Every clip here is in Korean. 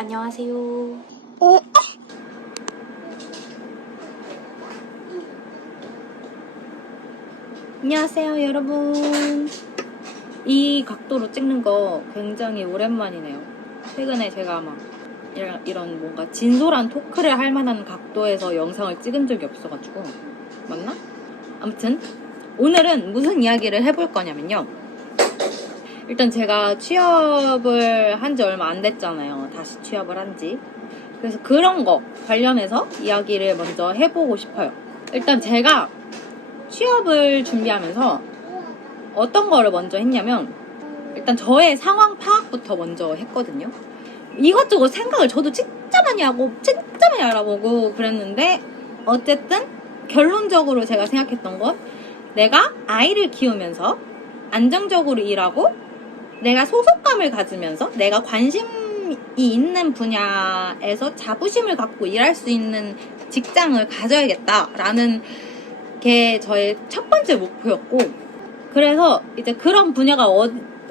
안녕하세요. 안녕하세요, 여러분. 이 각도로 찍는 거 굉장히 오랜만이네요. 최근에 제가 막 이런 뭔가 진솔한 토크를 할 만한 각도에서 영상을 찍은 적이 없어가지고. 맞나? 아무튼 오늘은 무슨 이야기를 해볼 거냐면요. 일단 제가 취업을 한 지 얼마 안 됐잖아요. 다시 취업을 한 지. 그래서 그런 거 관련해서 이야기를 먼저 해보고 싶어요. 일단 제가 취업을 준비하면서 어떤 거를 먼저 했냐면, 일단 저의 상황 파악부터 먼저 했거든요. 이것저것 생각을 저도 진짜 많이 하고 진짜 많이 알아보고 그랬는데, 어쨌든 결론적으로 제가 생각했던 건, 내가 아이를 키우면서 안정적으로 일하고 내가 소속감을 가지면서 내가 관심이 있는 분야에서 자부심을 갖고 일할 수 있는 직장을 가져야겠다라는 게 저의 첫 번째 목표였고, 그래서 이제 그런 분야가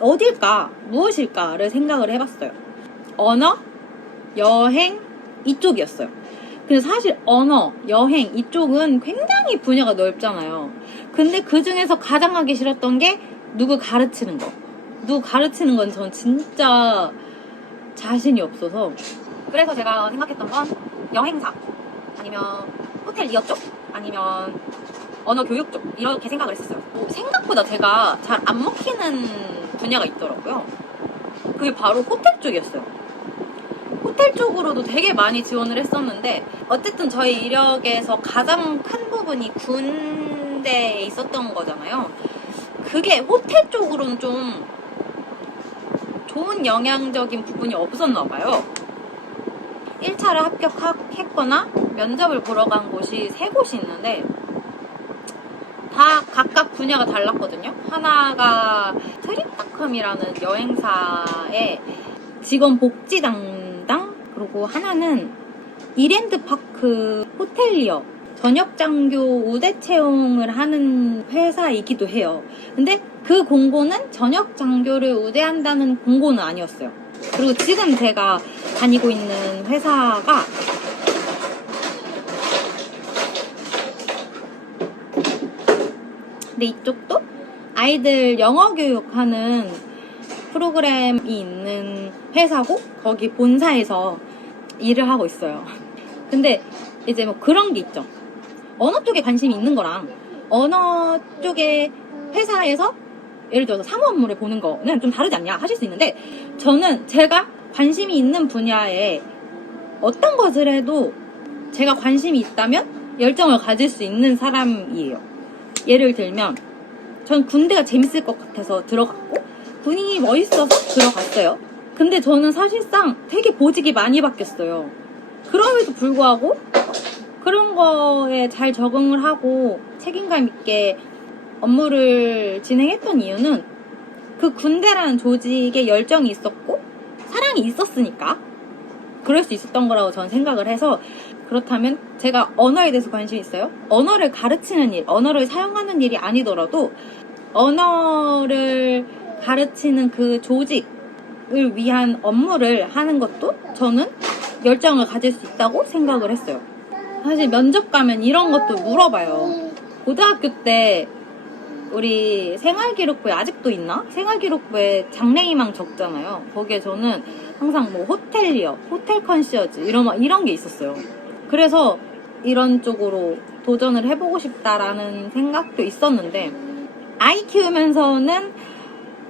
어딜까, 무엇일까를 생각을 해봤어요. 언어, 여행 이쪽이었어요. 근데 사실 언어, 여행 이쪽은 굉장히 분야가 넓잖아요. 근데 그 중에서 가장 하기 싫었던 게 누구 가르치는 거. 누구 가르치는 건 전 진짜 자신이 없어서. 그래서 제가 생각했던 건 여행사, 아니면 호텔리어 쪽, 아니면 언어 교육 쪽, 이렇게 생각을 했었어요. 생각보다 제가 잘 안 먹히는 분야가 있더라고요. 그게 바로 호텔 쪽이었어요. 호텔 쪽으로도 되게 많이 지원을 했었는데, 어쨌든 저희 이력에서 가장 큰 부분이 군대에 있었던 거잖아요. 그게 호텔 쪽으로는 좀 좋은 영향적인 부분이 없었나 봐요. 1차를 합격했거나 면접을 보러 간 곳이 3곳이 있는데 다 각각 분야가 달랐거든요. 하나가 트립닷컴이라는 여행사의 직원 복지 담당, 그리고 하나는 이랜드파크 호텔리어 저녁 장교 우대 채용을 하는 회사이기도 해요. 근데 그 공고는 저녁 장교를 우대한다는 공고는 아니었어요. 그리고 지금 제가 다니고 있는 회사가 근데 이쪽도 아이들 영어 교육하는 프로그램이 있는 회사고, 거기 본사에서 일을 하고 있어요. 근데 이제 뭐 그런 게 있죠. 언어 쪽에 관심이 있는 거랑 언어 쪽에 회사에서 예를 들어서 사무 업무를 보는 거는 좀 다르지 않냐 하실 수 있는데, 저는 제가 관심이 있는 분야에 어떤 것을 해도 제가 관심이 있다면 열정을 가질 수 있는 사람이에요. 예를 들면 전 군대가 재밌을 것 같아서 들어갔고 군인이 멋있어서 들어갔어요. 근데 저는 사실상 되게 보직이 많이 바뀌었어요. 그럼에도 불구하고 그런 거에 잘 적응을 하고 책임감 있게 업무를 진행했던 이유는 그 군대라는 조직에 열정이 있었고 사랑이 있었으니까 그럴 수 있었던 거라고 저는 생각을 해서, 그렇다면 제가 언어에 대해서 관심이 있어요? 언어를 가르치는 일, 언어를 사용하는 일이 아니더라도 언어를 가르치는 그 조직을 위한 업무를 하는 것도 저는 열정을 가질 수 있다고 생각을 했어요. 사실 면접 가면 이런 것도 물어봐요. 고등학교 때 우리 생활기록부에 아직도 있나? 생활기록부에 장래희망 적잖아요. 거기에 저는 항상 뭐 호텔리어, 호텔 컨시어지 이런 게 있었어요. 그래서 이런 쪽으로 도전을 해보고 싶다라는 생각도 있었는데, 아이 키우면서는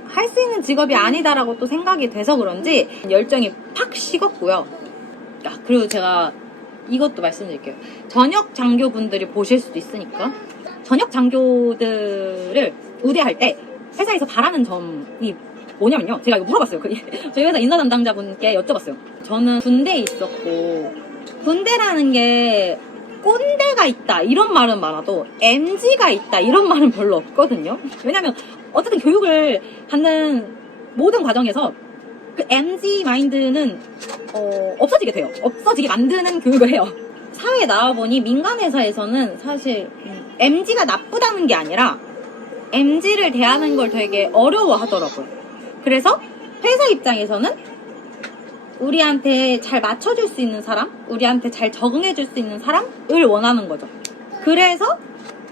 할 수 있는 직업이 아니다라고 또 생각이 돼서 그런지 열정이 팍 식었고요. 그리고 제가 이것도 말씀드릴게요. 전역 장교분들이 보실 수도 있으니까, 전역 장교들을 우대할 때 회사에서 바라는 점이 뭐냐면요. 제가 이거 물어봤어요. 저희 회사 인사 담당자분께 여쭤봤어요. 저는 군대에 있었고, 군대라는 게 꼰대가 있다 이런 말은 많아도 MG가 있다 이런 말은 별로 없거든요. 왜냐면 어쨌든 교육을 받는 모든 과정에서 그 MG 마인드는 없어지게 돼요. 없어지게 만드는 교육을 해요. 사회에 나와보니 민간 회사에서는 사실 MG가 나쁘다는 게 아니라 MG를 대하는 걸 되게 어려워하더라고요. 그래서 회사 입장에서는 우리한테 잘 맞춰줄 수 있는 사람, 우리한테 잘 적응해줄 수 있는 사람을 원하는 거죠. 그래서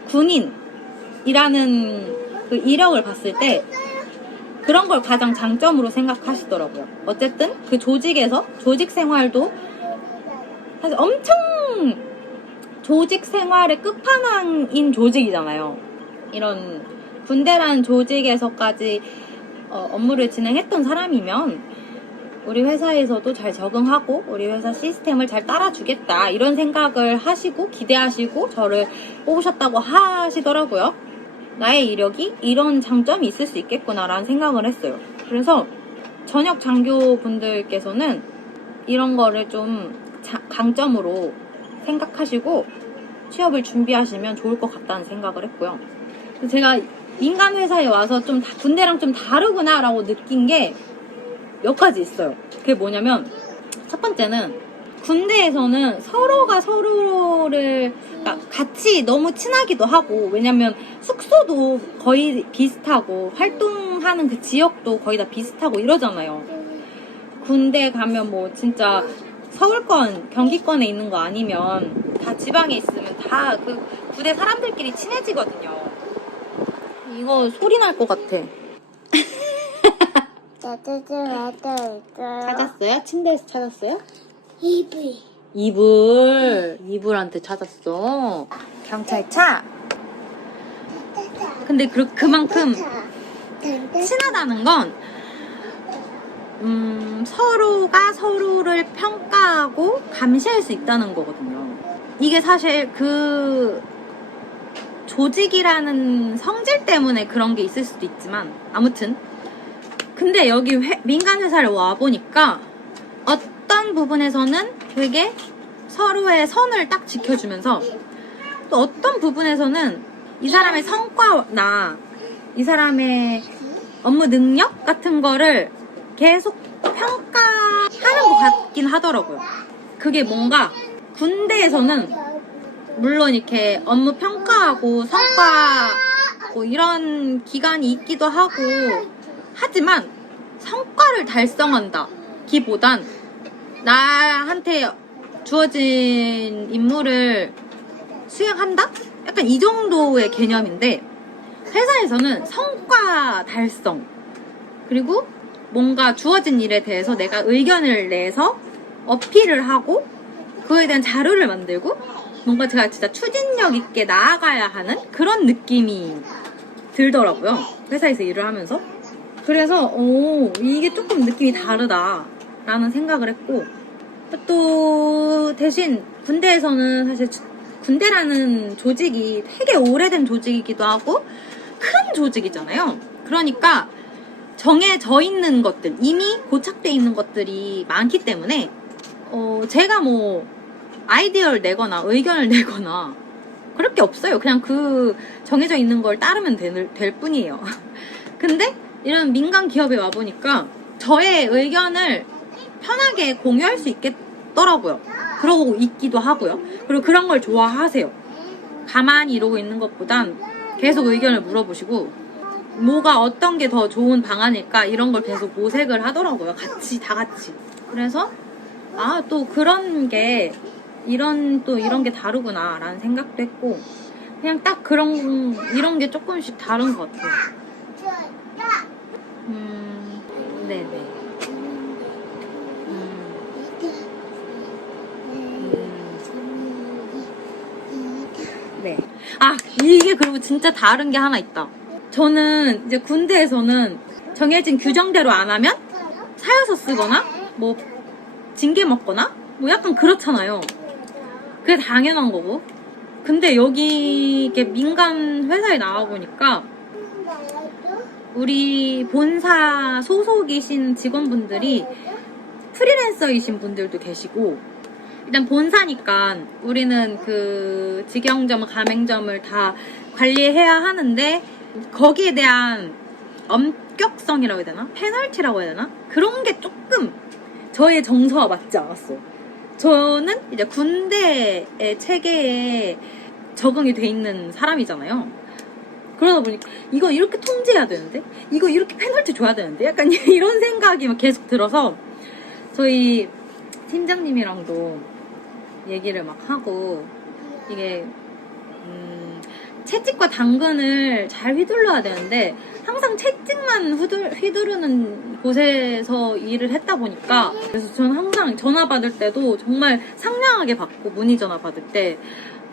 군인이라는 그 이력을 봤을 때 그런 걸 가장 장점으로 생각하시더라고요. 어쨌든 그 조직에서 조직 생활도 사실 엄청 조직 생활의 끝판왕인 조직이잖아요. 이런 군대라는 조직에서까지 업무를 진행했던 사람이면 우리 회사에서도 잘 적응하고 우리 회사 시스템을 잘 따라주겠다 이런 생각을 하시고 기대하시고 저를 뽑으셨다고 하시더라고요. 나의 이력이 이런 장점이 있을 수 있겠구나라는 생각을 했어요. 그래서 전역 장교분들께서는 이런 거를 좀 강점으로 생각하시고 취업을 준비하시면 좋을 것 같다는 생각을 했고요. 제가 민간 회사에 와서 좀 군대랑 좀 다르구나 라고 느낀 게 몇 가지 있어요. 그게 뭐냐면 첫 번째는 군대에서는 서로가 서로를 같이 너무 친하기도 하고, 왜냐면 숙소도 거의 비슷하고 활동하는 그 지역도 거의 다 비슷하고 이러잖아요. 군대 가면 뭐 진짜 서울권, 경기권에 있는 거 아니면 다 지방에 있으면 다 그 부대 사람들끼리 친해지거든요. 이거 소리 날 것 같아. 찾았어요? 침대에서 찾았어요? 이불한테 찾았어. 경찰차. 근데 그만큼 친하다는 건 서로가 서로를 평가하고 감시할 수 있다는 거거든요. 이게 사실 그 조직이라는 성질 때문에 그런 게 있을 수도 있지만, 아무튼 근데 여기 민간 회사를 와보니까 어떤 부분에서는 되게 서로의 선을 딱 지켜주면서, 또 어떤 부분에서는 이 사람의 성과나 이 사람의 업무 능력 같은 거를 계속 평가하는 것 같긴 하더라고요. 그게 뭔가 군대에서는 물론 이렇게 업무 평가하고 성과 뭐 이런 기간이 있기도 하고 하지만, 성과를 달성한다 기보단 나한테 주어진 임무를 수행한다? 약간 이 정도의 개념인데, 회사에서는 성과 달성, 그리고 뭔가 주어진 일에 대해서 내가 의견을 내서 어필을 하고 그거에 대한 자료를 만들고 뭔가 제가 진짜 추진력 있게 나아가야 하는 그런 느낌이 들더라고요, 회사에서 일을 하면서. 그래서 이게 조금 느낌이 다르다 라는 생각을 했고, 또 대신 군대에서는 사실 군대라는 조직이 되게 오래된 조직이기도 하고 큰 조직이잖아요. 그러니까 정해져 있는 것들, 이미 고착돼 있는 것들이 많기 때문에 제가 뭐 아이디어를 내거나 의견을 내거나 그럴 게 없어요. 그냥 그 정해져 있는 걸 따르면 될 뿐이에요. 근데 이런 민간 기업에 와보니까 저의 의견을 편하게 공유할 수 있겠더라고요. 그러고 있기도 하고요. 그리고 그런 걸 좋아하세요. 가만히 이러고 있는 것보단 계속 의견을 물어보시고 뭐가 어떤 게 더 좋은 방안일까 이런 걸 계속 모색을 하더라고요. 다 같이. 그래서 또 그런 게 이런 게 다르구나 라는 생각도 했고, 그냥 딱 이런 게 조금씩 다른 것 같아요. 네네. 네. 이게 그리고 진짜 다른 게 하나 있다. 저는 이제 군대에서는 정해진 규정대로 안 하면 사여서 쓰거나 뭐 징계 먹거나 뭐 약간 그렇잖아요. 그게 당연한 거고. 근데 여기 이렇게 민간 회사에 나와보니까 우리 본사 소속이신 직원분들이 프리랜서이신 분들도 계시고, 일단 본사니까 우리는 그 직영점, 가맹점을 다 관리해야 하는데 거기에 대한 엄격성이라고 해야 되나? 페널티라고 해야 되나? 그런 게 조금 저의 정서와 맞지 않았어. 저는 이제 군대의 체계에 적응이 돼 있는 사람이잖아요. 그러다 보니까 이거 이렇게 통제해야 되는데? 이거 이렇게 페널티 줘야 되는데? 약간 이런 생각이 막 계속 들어서 저희 팀장님이랑도 얘기를 막 하고 이게 채찍과 당근을 잘 휘둘러야 되는데 항상 채찍만 휘두르는 곳에서 일을 했다 보니까 그래서 저는 항상 전화 받을 때도 정말 상냥하게 받고 문의 전화 받을 때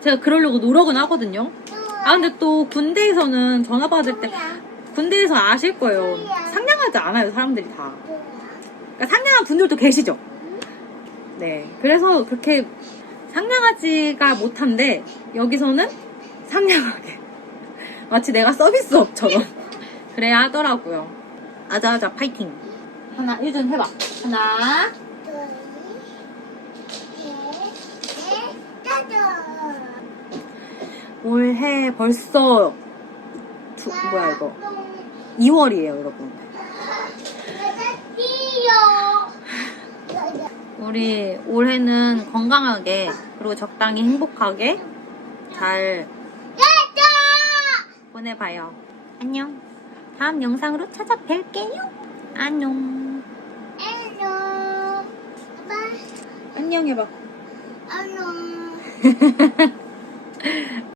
제가 그러려고 노력은 하거든요. 아 근데 또 군대에서는 전화 받을 때 군대에서 아실 거예요. 상냥하지 않아요 사람들이 다. 그러니까 상냥한 분들도 계시죠. 네 그래서 그렇게 상냥하지가 못한데 여기서는 상냥하게 마치 내가 서비스업처럼 그래야 하더라고요. 아자아자 파이팅. 하나 유준 해봐. 하나 올해 벌써 뭐야 이거 2월이에요 여러분. 우리 올해는 건강하게 그리고 적당히 행복하게 잘 보내봐요. 안녕. 다음 영상으로 찾아뵐게요. 안녕. 안녕 해봐. 안녕.